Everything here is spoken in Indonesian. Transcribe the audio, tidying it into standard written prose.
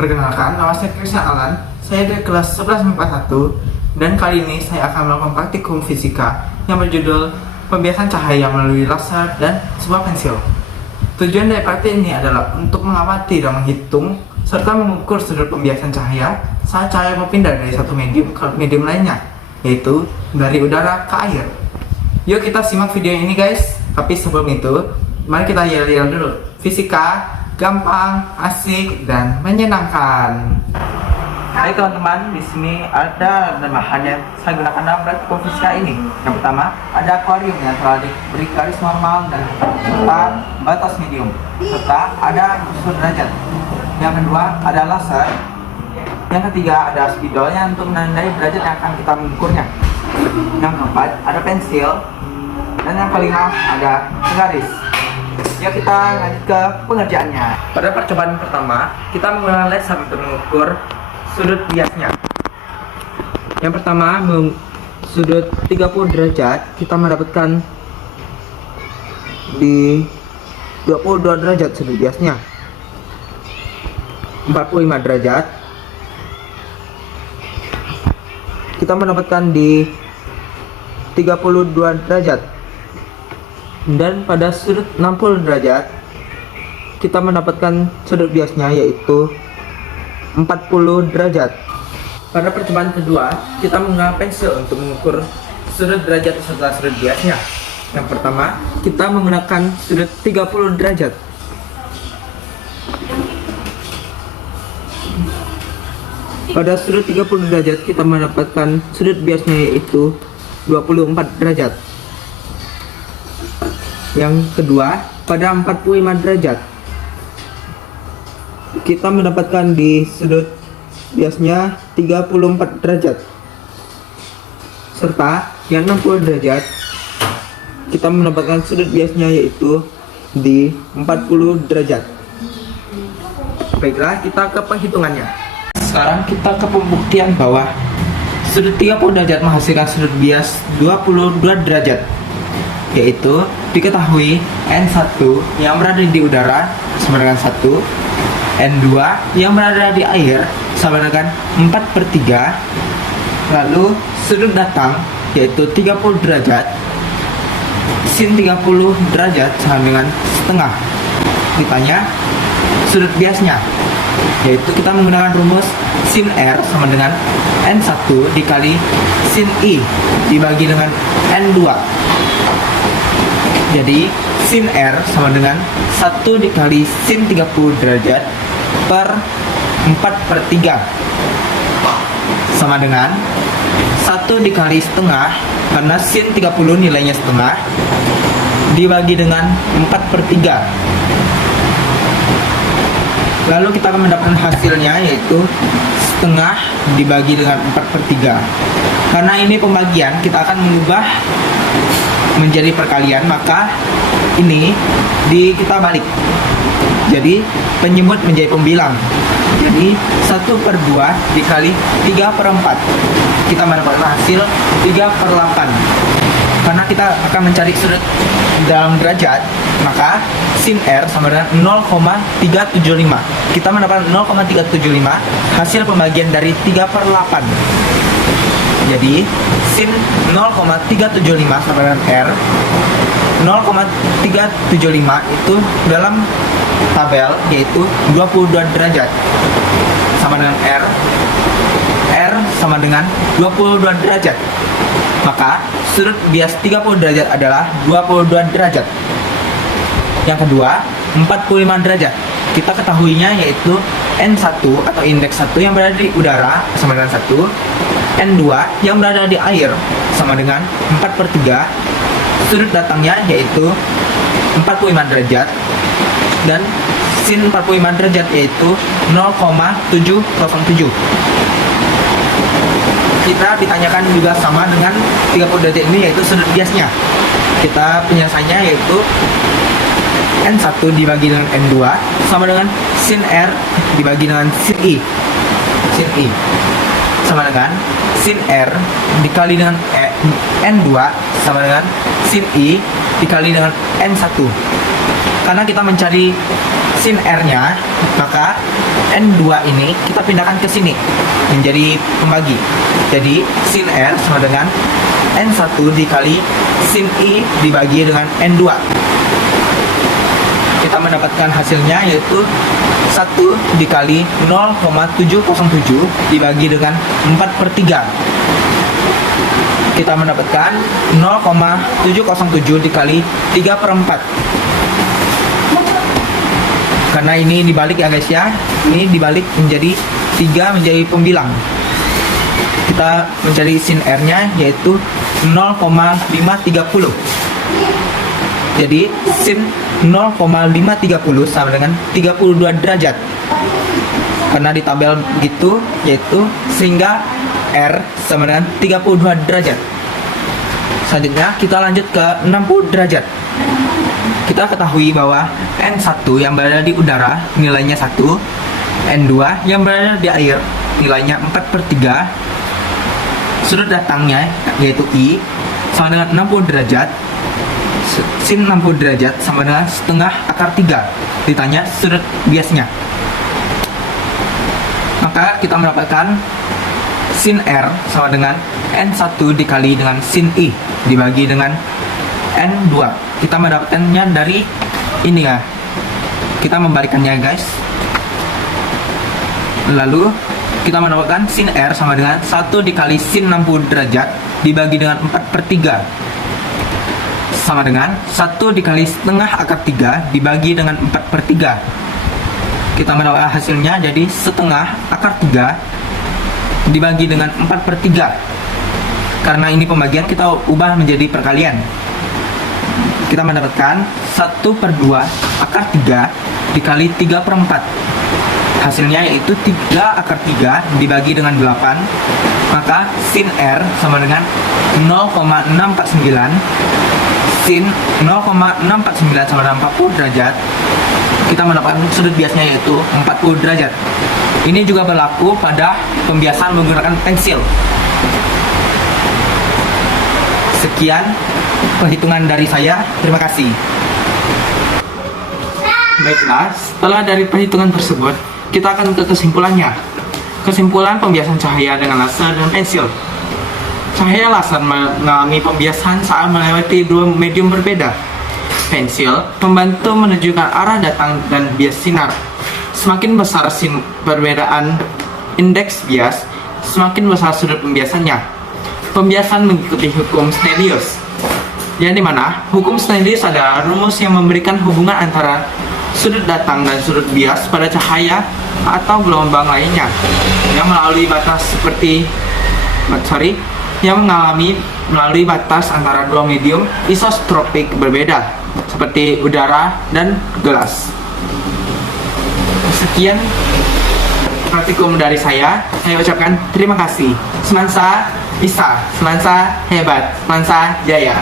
Perkenalkan, nama saya Krisna Alan. Saya dari kelas 11 MIPA 1 dan kali ini saya akan melakukan praktikum fisika yang berjudul pembiasan cahaya melalui laser dan sebuah pensil. Tujuan dari praktik ini adalah untuk mengamati dan menghitung serta mengukur sudut pembiasan cahaya saat cahaya berpindah dari satu medium ke medium lainnya, yaitu dari udara ke air. Yuk kita simak video ini guys. Tapi sebelum itu, mari kita lihat dulu. Fisika gampang, asik, dan menyenangkan. Hai teman-teman, di sini ada bahan yang saya gunakan dalam praktikum fisika ini. Yang pertama, ada akuarium yang telah diberi garis normal dan serta batas medium, serta ada kusur derajat. Yang kedua, ada laser. Yang ketiga, ada spidolnya untuk menandai derajat yang akan kita mengukurnya. Yang keempat, ada pensil. Dan yang kelima, ada garis. Ya, kita lanjut ke pengerjaannya. Pada percobaan pertama, kita menggunakan laser untuk mengukur sudut biasnya. Yang pertama, sudut 30 derajat, kita mendapatkan di 22 derajat sudut biasnya. 45 derajat, kita mendapatkan di 32 derajat. Dan pada sudut 60 derajat kita mendapatkan sudut biasnya, yaitu 40 derajat. Pada percobaan kedua, kita menggunakan pensil untuk mengukur sudut derajat serta sudut biasnya. Yang pertama, kita menggunakan sudut 30 derajat. Pada sudut 30 derajat kita mendapatkan sudut biasnya, yaitu 24 derajat. Yang kedua, pada 45 derajat kita mendapatkan di sudut biasnya 34 derajat. Serta yang 60 derajat kita mendapatkan sudut biasnya, yaitu di 40 derajat. Baiklah, kita ke penghitungannya. Sekarang kita ke pembuktian bahwa sudut 30 derajat menghasilkan sudut bias 22 derajat, yaitu diketahui N1 yang berada di udara sama dengan 1, N2 yang berada di air sama dengan 4/3, lalu sudut datang yaitu 30 derajat, sin 30 derajat sama dengan setengah. Ditanya sudut biasnya, yaitu kita menggunakan rumus sin R sama dengan N1 dikali sin I dibagi dengan N2. Jadi sin R sama dengan 1 dikali sin 30 derajat per 4/3 sama dengan 1 dikali setengah, karena sin 30 nilainya setengah, dibagi dengan 4/3. Lalu kita akan mendapatkan hasilnya, yaitu setengah dibagi dengan 4/3. Karena ini pembagian, kita akan mengubah menjadi perkalian, maka ini kita balik. Jadi penyebut menjadi pembilang. Jadi 1/2 dikali 3/4. Kita mendapatkan hasil 3/8. Karena kita akan mencari sudut dalam derajat, maka sin R sama dengan 0,375. Kita mendapatkan 0,375 hasil pembagian dari 3/8. Jadi sin 0,375 sama dengan R. 0,375 itu dalam tabel yaitu 22 derajat sama dengan R. R sama dengan 22 derajat. Maka sudut bias 30 derajat adalah 22 derajat. Yang kedua, 45 derajat. Kita ketahuinya yaitu N1 atau indeks 1 yang berada di udara sama dengan 1, N2 yang berada di air sama dengan 4/3, sudut datangnya yaitu 45 derajat, dan sin 45 derajat yaitu 0,707. Kita ditanyakan juga sama dengan 30 derajat ini, yaitu sudut biasnya. Kita penyelesaiannya yaitu N1 dibagi dengan N2 sama dengan sin R dibagi dengan sin I. Sin I sama dengan sin R dikali dengan N2 sama dengan sin I dikali dengan N1. Karena kita mencari sin R-nya, maka N2 ini kita pindahkan ke sini menjadi pembagi. Jadi sin R sama dengan N1 dikali sin I dibagi dengan N2. Kita mendapatkan hasilnya yaitu 1 dikali 0,707 dibagi dengan 4/3. Kita mendapatkan 0,707 dikali 3/4. Karena ini dibalik ya guys ya, ini dibalik menjadi 3 menjadi pembilang. Kita mencari sin R nya yaitu 0,530. Jadi sin 0,530 sama dengan 32 derajat. Karena di tabel begitu, yaitu sehingga R sama dengan 32 derajat. Selanjutnya kita lanjut ke 60 derajat. Kita ketahui bahwa N1 yang berada di udara nilainya 1, N2 yang berada di air nilainya 4/3, sudut datangnya yaitu I sama dengan 60 derajat, sin 60 derajat sama dengan setengah akar 3. Ditanya sudut biasnya, maka kita mendapatkan sin R sama dengan N1 dikali dengan sin I dibagi dengan N2. Kita mendapatkannya dari ini ya, kita membalikannya guys. Lalu kita mendapatkan sin R sama dengan 1 dikali sin 60 derajat dibagi dengan 4/3 sama dengan 1 dikali setengah akar 3 dibagi dengan 4/3. Kita mendapatkan hasilnya jadi setengah akar 3 dibagi dengan 4/3. Karena ini pembagian, kita ubah menjadi perkalian. Kita mendapatkan 1/2 akar 3 dikali 3/4. Hasilnya yaitu 3 akar 3 dibagi dengan 8. Maka sin R sama dengan 0,649. Sin 0,649 sama dengan 40 derajat. Kita mendapatkan sudut biasnya yaitu 40 derajat. Ini juga berlaku pada pembiasan menggunakan pensil. Sekian perhitungan dari saya. Terima kasih. Baiklah, setelah dari perhitungan tersebut, kita akan ke kesimpulannya. Kesimpulan pembiasan cahaya dengan laser dan pensil. Cahaya laser mengalami pembiasan saat melewati dua medium berbeda. Pensil membantu menunjukkan arah datang dan bias sinar. Semakin besar perbedaan indeks bias, semakin besar sudut pembiasannya. Pembiasan mengikuti hukum Snellius, yang dimana hukum Snellius adalah rumus yang memberikan hubungan antara sudut datang dan sudut bias pada cahaya atau gelombang lainnya yang melalui batas melalui batas antara dua medium isotropik berbeda seperti udara dan gelas. Sekian praktikum dari saya ucapkan terima kasih. Semansa bisa, semansa hebat, semansa jaya.